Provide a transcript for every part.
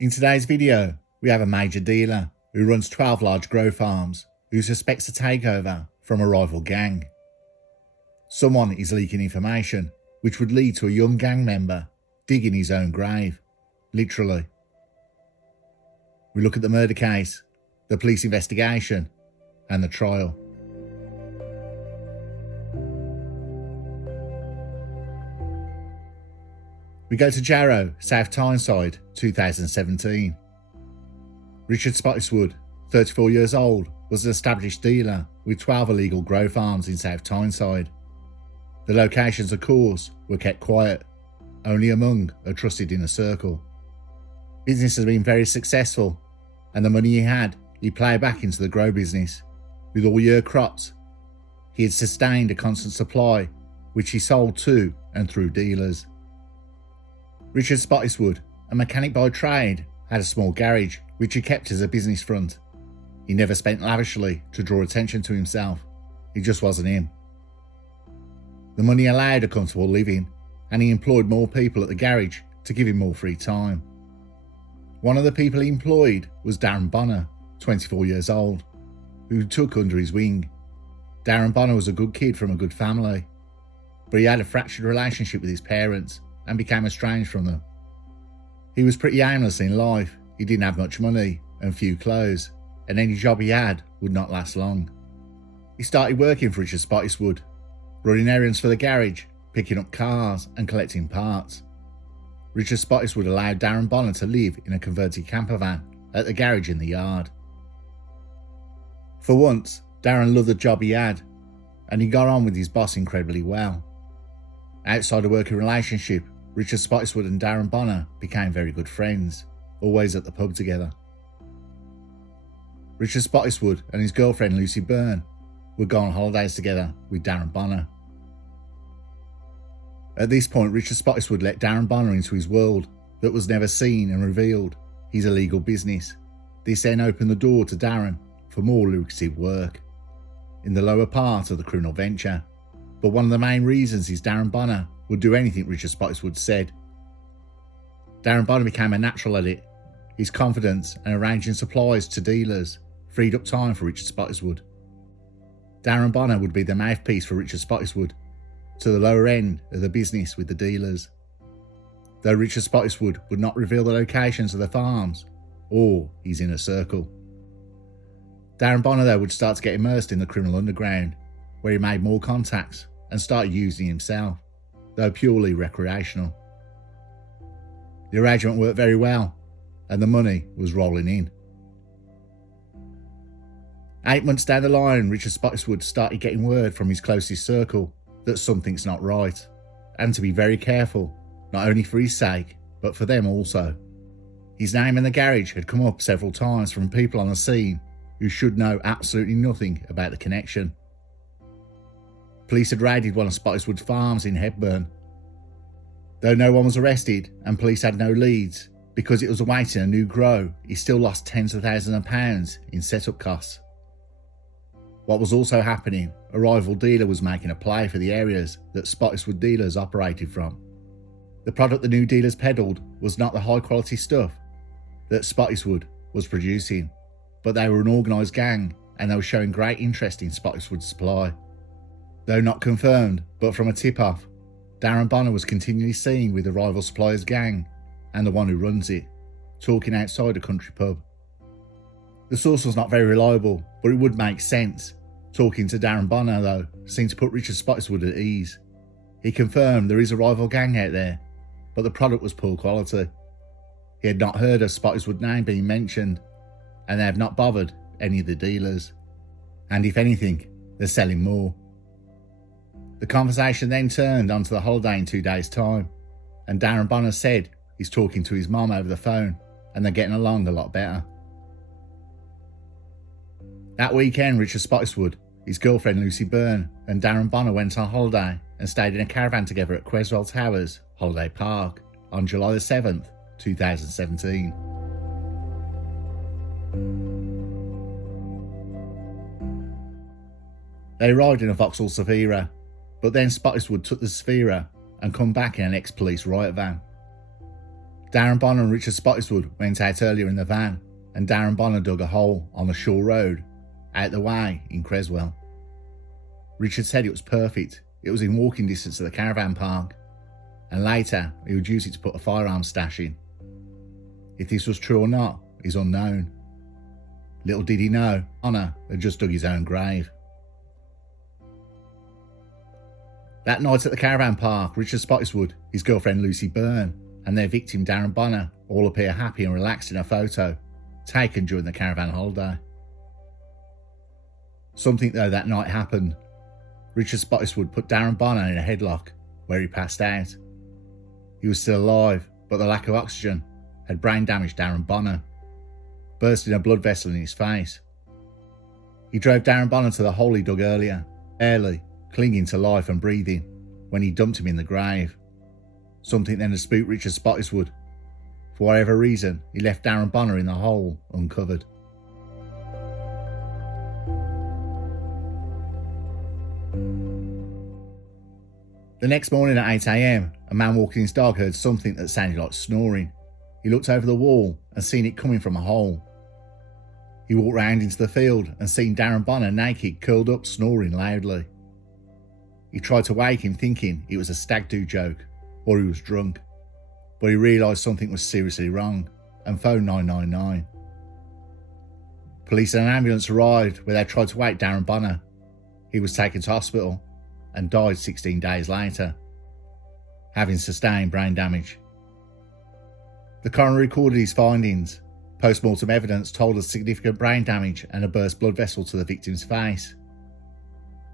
In today's video, we have a major dealer who runs 12 large grow farms who suspects a takeover from a rival gang. Someone is leaking information which would lead to a young gang member digging his own grave, literally. We look at the murder case, the police investigation, and the trial. We go to Jarrow, South Tyneside, 2017. Richard Spottiswoode, 34 years old, was an established dealer with 12 illegal grow farms in South Tyneside. The locations, of course, were kept quiet, only among a trusted inner circle. Business has been very successful, and the money he had, he ploughed back into the grow business. With all year crops, he had sustained a constant supply, which he sold to and through dealers. Richard Spottiswoode, a mechanic by trade, had a small garage which he kept as a business front. He never spent lavishly to draw attention to himself. It just wasn't him. The money allowed a comfortable living, and he employed more people at the garage to give him more free time. One of the people he employed was Darren Bonner, 24 years old, who took under his wing. Darren Bonner was a good kid from a good family, but he had a fractured relationship with his parents and became estranged from them. He was pretty aimless in life. He didn't have much money and few clothes, and any job he had would not last long. He started working for Richard Spottiswoode, running errands for the garage, picking up cars and collecting parts. Richard Spottiswoode allowed Darren Bonner to live in a converted camper van at the garage in the yard. For once, Darren loved the job he had, and he got on with his boss incredibly well. Outside a working relationship, Richard Spottiswoode and Darren Bonner became very good friends, always at the pub together. Richard Spottiswoode and his girlfriend Lucy Byrne would go on holidays together with Darren Bonner. At this point, Richard Spottiswoode let Darren Bonner into his world that was never seen and revealed, his illegal business. This then opened the door to Darren for more lucrative work in the lower part of the criminal venture. But one of the main reasons is Darren Bonner would do anything Richard Spottiswoode said. Darren Bonner became a natural at it. His confidence and arranging supplies to dealers freed up time for Richard Spottiswoode. Darren Bonner would be the mouthpiece for Richard Spottiswoode to the lower end of the business with the dealers, though Richard Spottiswoode would not reveal the locations of the farms or his inner circle. Darren Bonner though would start to get immersed in the criminal underground, where he made more contacts and started using himself, though purely recreational. The arrangement worked very well, and the money was rolling in. 8 months down the line, Richard Spottiswoode started getting word from his closest circle that something's not right, and to be very careful, not only for his sake, but for them also. His name in the garage had come up several times from people on the scene who should know absolutely nothing about the connection. Police had raided one of Spottiswoode's farms in Hebburn. Though no one was arrested and police had no leads, because it was awaiting a new grow, he still lost tens of thousands of pounds in setup costs. What was also happening, a rival dealer was making a play for the areas that Spottiswoode dealers operated from. The product the new dealers peddled was not the high quality stuff that Spottiswoode was producing, but they were an organised gang and they were showing great interest in Spottiswoode's supply. Though not confirmed, but from a tip-off, Darren Bonner was continually seen with the rival supplier's gang and the one who runs it, talking outside a country pub. The source was not very reliable, but it would make sense. Talking to Darren Bonner, though, seemed to put Richard Spottiswoode at ease. He confirmed there is a rival gang out there, but the product was poor quality. He had not heard of Spottiswoode's name being mentioned, and they have not bothered any of the dealers. And if anything, they're selling more. The conversation then turned onto the holiday in 2 days' time, and Darren Bonner said he's talking to his mum over the phone and they're getting along a lot better. That weekend, Richard Spottiswoode, his girlfriend Lucy Byrne, and Darren Bonner went on holiday and stayed in a caravan together at Creswell Towers Holiday Park on July the 7th, 2017. They arrived in a Vauxhall Zafira, but then Spottiswoode took the Zafira and come back in an ex-police riot van. Darren Bonner and Richard Spottiswoode went out earlier in the van, and Darren Bonner dug a hole on the Shore Road, out the way in Creswell. Richard said it was perfect. It was in walking distance to the caravan park, and later he would use it to put a firearms stash in. If this was true or not is unknown. Little did he know, Bonner had just dug his own grave. That night at the caravan park, Richard Spottiswoode, his girlfriend Lucy Byrne, and their victim Darren Bonner all appear happy and relaxed in a photo taken during the caravan holiday. Something though that night happened. Richard Spottiswoode put Darren Bonner in a headlock where he passed out. He was still alive, but the lack of oxygen had brain damaged Darren Bonner, bursting a blood vessel in his face. He drove Darren Bonner to the hole he dug earlier, barely clinging to life and breathing, when he dumped him in the grave. Something then had spooked Richard Spottiswoode. For whatever reason, he left Darren Bonner in the hole uncovered. The next morning at 8 a.m, a man walking his dog heard something that sounded like snoring. He looked over the wall and seen it coming from a hole. He walked round into the field and seen Darren Bonner naked, curled up, snoring loudly. He tried to wake him thinking it was a stag do joke or he was drunk, but he realised something was seriously wrong and phoned 999. Police and an ambulance arrived where they tried to wake Darren Bonner. He was taken to hospital and died 16 days later, having sustained brain damage. The coroner recorded his findings. Post-mortem evidence told of significant brain damage and a burst blood vessel to the victim's face.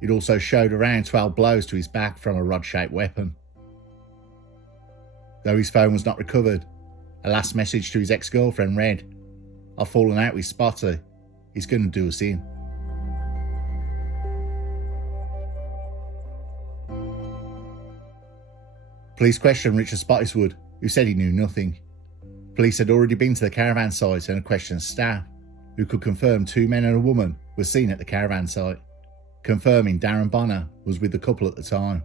It also showed around 12 blows to his back from a rod-shaped weapon. Though his phone was not recovered, a last message to his ex-girlfriend read, "I've fallen out with Spotty. He's going to do us in." Police questioned Richard Spottiswoode, who said he knew nothing. Police had already been to the caravan site and had questioned staff, who could confirm 2 men and a woman were seen at the caravan site, confirming Darren Bonner was with the couple at the time.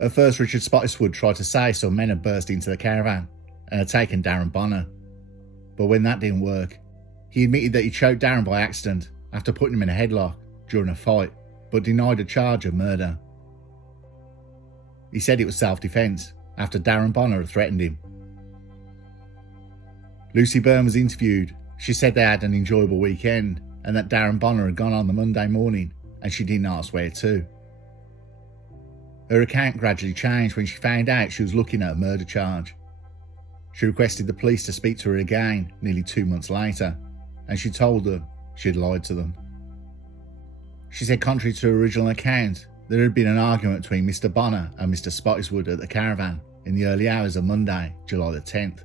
At first, Richard Spottiswoode tried to say some men had burst into the caravan and had taken Darren Bonner, but when that didn't work, he admitted that he choked Darren by accident after putting him in a headlock during a fight, but denied a charge of murder. He said it was self-defence after Darren Bonner had threatened him. Lucy Byrne was interviewed. She said they had an enjoyable weekend and that Darren Bonner had gone on the Monday morning and she didn't ask where to. Her account gradually changed when she found out she was looking at a murder charge. She requested the police to speak to her again nearly 2 months later, and she told them she had lied to them. She said, contrary to her original account, there had been an argument between Mr. Bonner and Mr. Spottiswoode at the caravan in the early hours of Monday, July the 10th.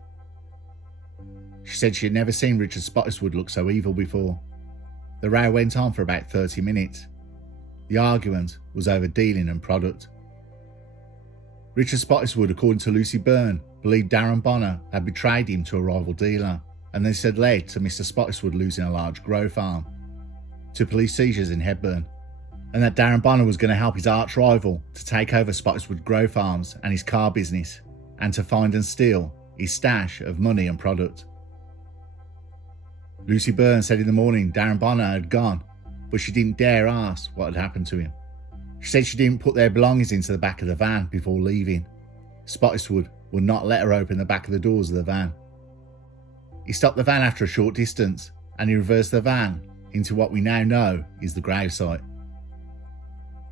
She said she had never seen Richard Spottiswoode look so evil before. The row went on for about 30 minutes. The argument was over dealing and product. Richard Spottiswoode, according to Lucy Byrne, believed Darren Bonner had betrayed him to a rival dealer, and this had led to Mr. Spottiswoode losing a large grow farm, to police seizures in Hebburn, and that Darren Bonner was going to help his arch rival to take over Spottiswoode grow farms and his car business, and to find and steal his stash of money and product. Lucy Byrne said in the morning Darren Bonner had gone, but she didn't dare ask what had happened to him. She said she didn't put their belongings into the back of the van before leaving. Spottiswoode would not let her open the back of the doors of the van. He stopped the van after a short distance and he reversed the van into what we now know is the gravesite.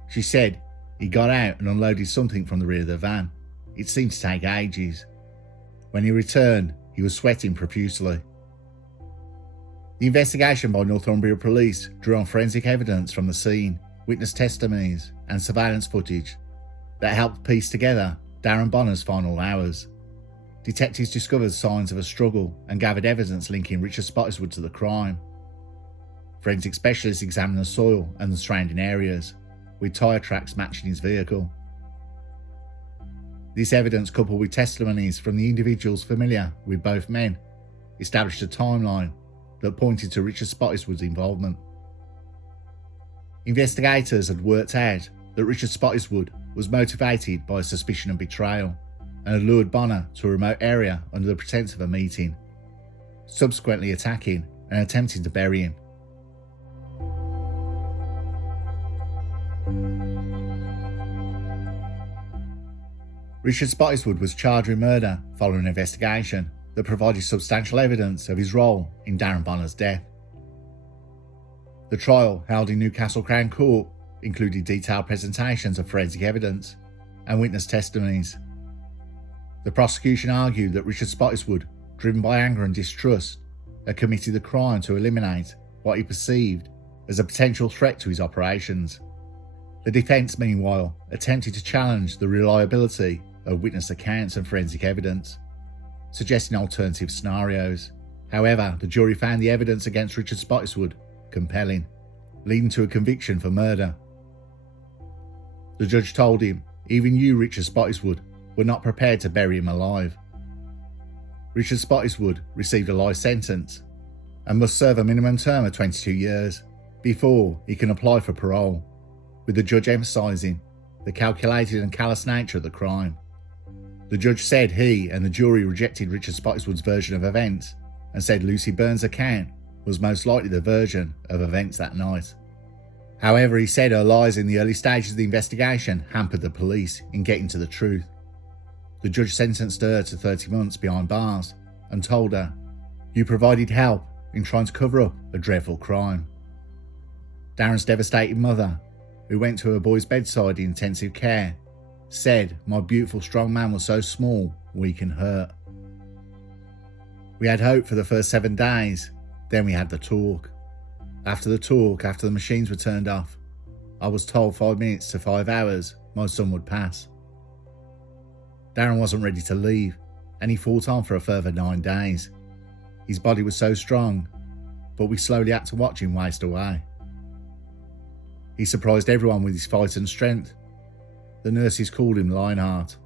She said he got out and unloaded something from the rear of the van. It seemed to take ages. When he returned, he was sweating profusely. The investigation by Northumbria Police drew on forensic evidence from the scene, witness testimonies and surveillance footage that helped piece together Darren Bonner's final hours. Detectives discovered signs of a struggle and gathered evidence linking Richard Spottiswoode to the crime. Forensic specialists examined the soil and the surrounding areas, with tyre tracks matching his vehicle. This evidence, coupled with testimonies from the individuals familiar with both men, established a timeline that pointed to Richard Spottiswoode's involvement. Investigators had worked out that Richard Spottiswoode was motivated by a suspicion of betrayal and had lured Bonner to a remote area under the pretense of a meeting, subsequently attacking and attempting to bury him. Richard Spottiswoode was charged with murder following an investigation that provided substantial evidence of his role in Darren Bonner's death. The trial, held in Newcastle Crown Court, included detailed presentations of forensic evidence and witness testimonies. The prosecution argued that Richard Spottiswoode, driven by anger and distrust, had committed the crime to eliminate what he perceived as a potential threat to his operations. The defence, meanwhile, attempted to challenge the reliability of witness accounts and forensic evidence, suggesting alternative scenarios. However, the jury found the evidence against Richard Spottiswoode compelling, leading to a conviction for murder. The judge told him, "Even you, Richard Spottiswoode, were not prepared to bury him alive." Richard Spottiswoode received a life sentence and must serve a minimum term of 22 years before he can apply for parole, with the judge emphasising the calculated and callous nature of the crime. The judge said he and the jury rejected Richard Spottiswoode's version of events and said Lucy Burns' account was most likely the version of events that night. However, he said her lies in the early stages of the investigation hampered the police in getting to the truth. The judge sentenced her to 30 months behind bars and told her, "You provided help in trying to cover up a dreadful crime." Darren's devastated mother, who went to her boy's bedside in intensive care, said, "My beautiful strong man was so small, weak and hurt. We had hope for the first 7 days, then we had the talk. After the machines were turned off, I was told 5 minutes to 5 hours my son would pass." Darren wasn't ready to leave, and he fought on for a further 9 days. His body was so strong, but we slowly had to watch him waste away. He surprised everyone with his fight and strength. The nurses called him Lionheart.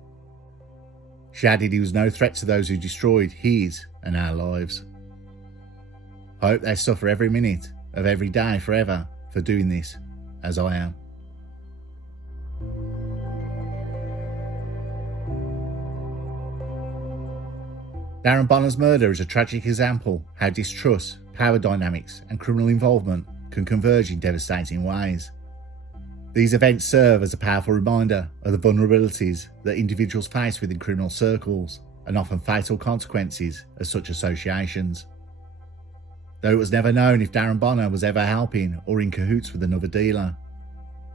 She added he was no threat to those who destroyed his and our lives. I hope they suffer every minute of every day forever for doing this, as I am. Darren Bonner's murder is a tragic example how distrust, power dynamics and criminal involvement can converge in devastating ways. These events serve as a powerful reminder of the vulnerabilities that individuals face within criminal circles and often fatal consequences of such associations. Though it was never known if Darren Bonner was ever helping or in cahoots with another dealer,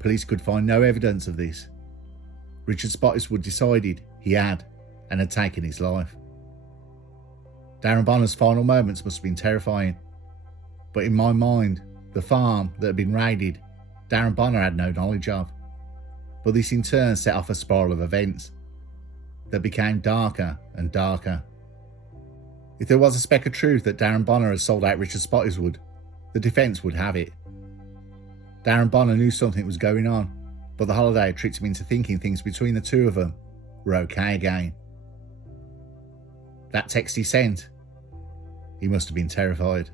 police could find no evidence of this. Richard Spottiswoode decided he had and had taken his life. Darren Bonner's final moments must have been terrifying, but in my mind, the farm that had been raided, Darren Bonner had no knowledge of. But this in turn set off a spiral of events that became darker and darker. If there was a speck of truth that Darren Bonner had sold out Richard Spottiswoode, the defence would have it. Darren Bonner knew something was going on, but the holiday had tricked him into thinking things between the two of them were okay again. That text he sent, he must have been terrified.